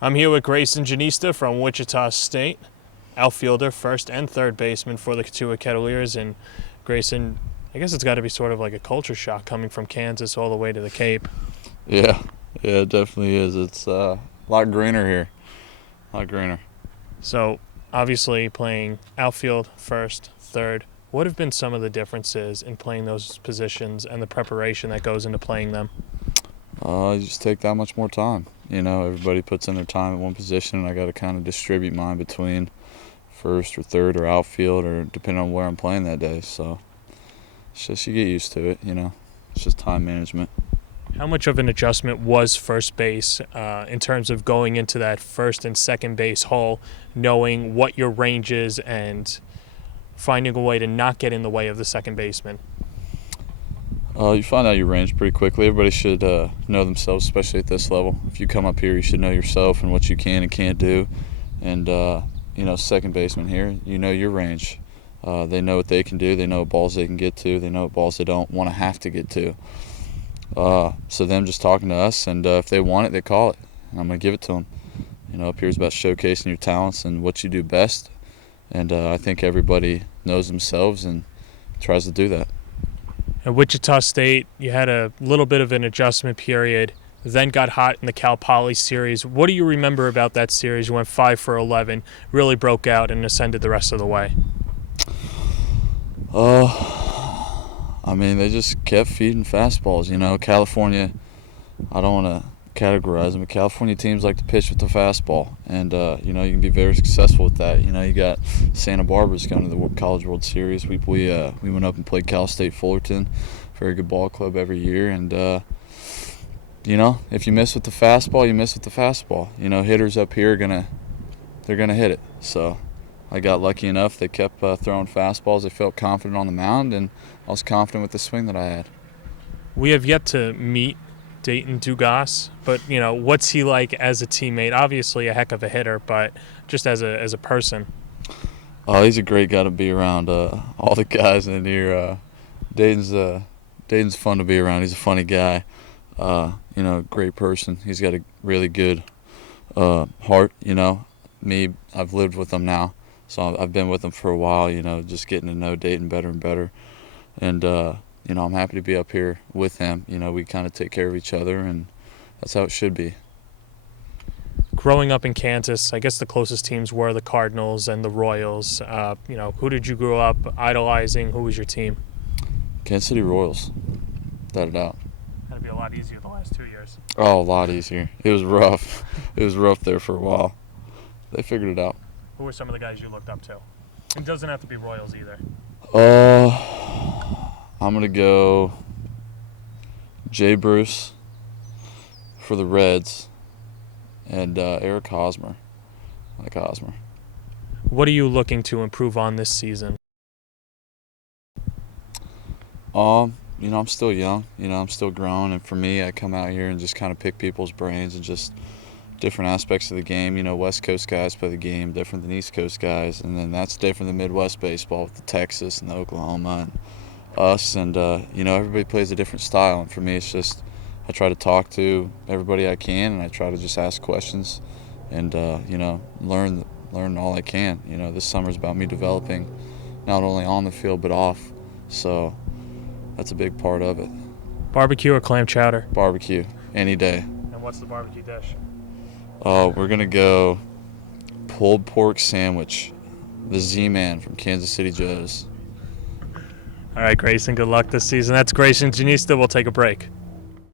I'm here with Greyson Jenista from Wichita State, outfielder, first and third baseman for the Cotuit Kettleers. And Greyson, I guess it's got to be sort of like a culture shock coming from Kansas all the way to the Cape. Yeah, it definitely is. It's a lot greener here, a lot greener. So, obviously, playing outfield, first, third, what have been some of the differences in playing those positions and the preparation that goes into playing them? You just take that much more time. Everybody puts in their time at one position, and I got to kind of distribute mine between first or third or outfield, or depending on where I'm playing that day. So it's just you get used to it. It's just time management. How much of an adjustment was first base in terms of going into that first and second base hole, knowing what your range is and finding a way to not get in the way of the second baseman? You find out your range pretty quickly. Everybody should know themselves, especially at this level. If you come up here, you should know yourself and what you can and can't do. And, second baseman here, you know your range. They know what they can do. They know what balls they can get to. They know what balls they don't want to have to get to. So them just talking to us, and if they want it, they call it. And I'm going to give it to them. Up here is about showcasing your talents and what you do best. And I think everybody knows themselves and tries to do that. At Wichita State, you had a little bit of an adjustment period, then got hot in the Cal Poly series. What do you remember about that series? You went 5 for 11, really broke out and ascended the rest of the way. They just kept feeding fastballs. California, I don't want to categorize them, but California teams like to pitch with the fastball. And, you can be very successful with that. You got Santa Barbara's going to the College World Series. We went up and played Cal State Fullerton, very good ball club every year. And, if you miss with the fastball, you miss with the fastball. Hitters up here they're going to hit it. So I got lucky enough. They kept throwing fastballs. They felt confident on the mound, and I was confident with the swing that I had. We have yet to meet Dayton Gossett, but what's he like as a teammate? Obviously a heck of a hitter, but just as a person. Oh, he's a great guy to be around. All the guys in here, Dayton's fun to be around. He's a funny guy. Great person. He's got a really good heart. Me, I've lived with him now, so I've been with him for a while. Just getting to know Dayton better and better, and I'm happy to be up here with him. We kind of take care of each other, and that's how it should be. Growing up in Kansas, I guess the closest teams were the Cardinals and the Royals. Who did you grow up idolizing? Who was your team? Kansas City Royals, without a doubt. That'd be a lot easier the last 2 years. Oh, a lot easier. It was rough. It was rough there for a while. They figured it out. Who were some of the guys you looked up to? It doesn't have to be Royals either. I'm going to go Jay Bruce for the Reds and Eric Hosmer. I like Hosmer. What are you looking to improve on this season? I'm still young. I'm still growing. And for me, I come out here and just kind of pick people's brains and just different aspects of the game. West Coast guys play the game different than East Coast guys. And then that's different than Midwest baseball with the Texas and the Oklahoma and us. And, everybody plays a different style. And for me, it's just I try to talk to everybody I can, and I try to just ask questions and, learn all I can. This summer's about me developing not only on the field but off. So that's a big part of it. Barbecue or clam chowder? Barbecue, any day. And what's the barbecue dish? We're going to go pulled pork sandwich, the Z-Man from Kansas City Joe's. All right, Greyson, good luck this season. That's Greyson Jenista. We'll take a break.